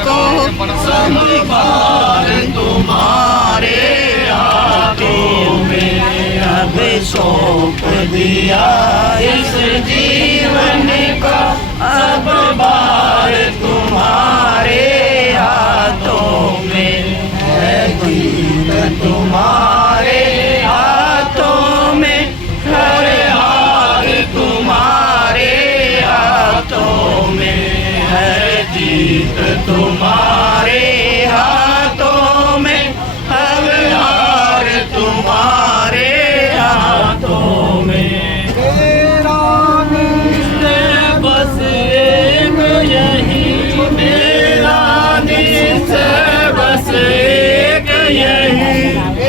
को सब भार तुम्हारे हाथों में अब सौंप दिया इस जीवन का सब भार तुम्हारे हाथों में है जीत तुम्हारे हाथों में हर हार तुम्हारे हाथों में है जीत तुम्हारे हाथों में हर हार तुम्हारे हाथों में मेरा निश्चय बस एक यही मेरा निश्चय बस एक यही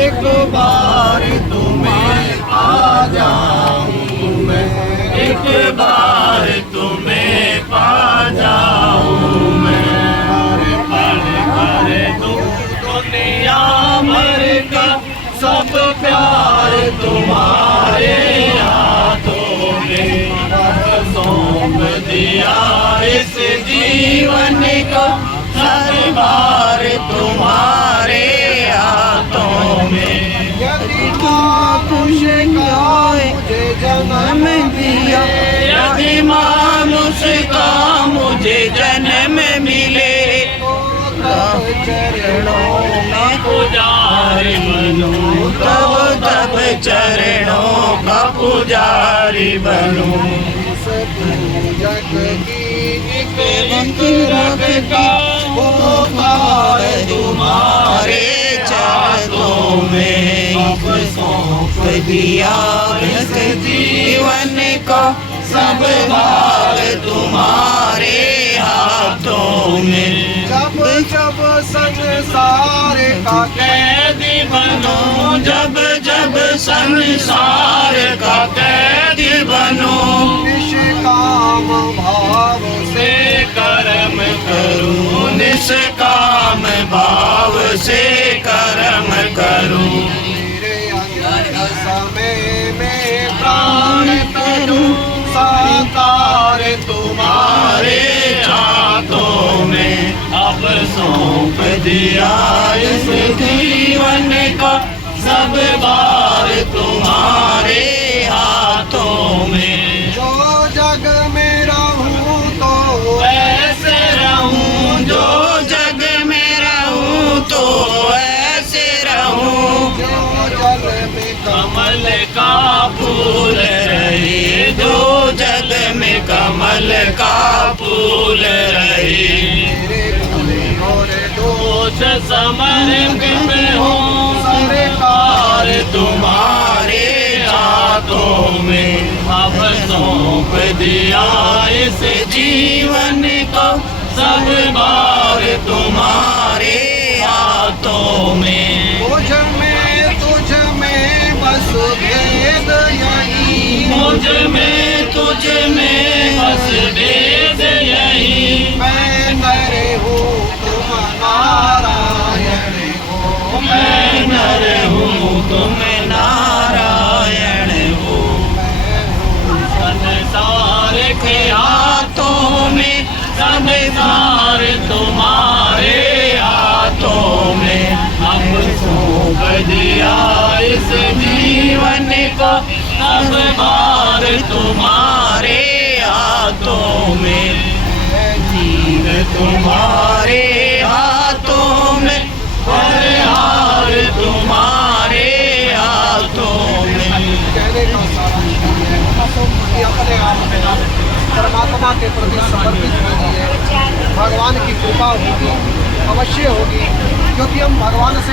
एक बार तुम्हें पा जाऊं मैं एक बार तुम्हें पा जाऊं मैं हर दुनिया भर का सब प्यार तुम्हारे हाथों में अब सौंप दिया इस जीवन का सब भार तुम्हारे हाथों में यदि मानुष का मुझे जन्म दिया यदि मानुष का मुझे जन्म मिले तब चरणों में पुजारी बनूं तब चरणों का पुजारी बनूं पूजक की एक रखता वो भार तुम्हारे चरणों में अब सौंप दिया इस जीवन का सब भार तुम्हारे हाथों में जब जब संसार का कैदी बनूं जब जब संसार का कैदी बनूं निष्काम भाव से कर्म करूं निष्काम भाव से कर्म करूं तेरे अंत समय में प्राण तरूं साकार तुम्हारे हाथों में अब सौंप दिया इस जीवन का सब भार तुम्हारे हाथों में जो जग में रहूं तो ऐसे रहूं जो जग में रहूं तो ऐसे रहूं जो जग में कमल का फूल रहे जो जग में कमल का फूल रहे और दोष समर्पित हो सरकार तुम्हारे हाथों में अब सौंप दिया इस जीवन को सब भार तुम्हारे हाथों में तुझ में बस भेद यही तुझ में बस भेद यही मैं नर हूँ तुम नारायण हो मैं नर हूँ तुम नारायण हो मैं हूँ संसार के हाथों में संसार तुम्हारे हाथों में अब सौंप दिया इस जीवन को सब भार तुम्हारे हाथों में जीव तुम्हारे हाथों में हर हार तुम्हारे हाथों में कहने का सारा ये अपने आप में परमात्मा के प्रति समर्पित कीजिए भगवान की कृपा होगी अवश्य होगी क्योंकि हम भगवान से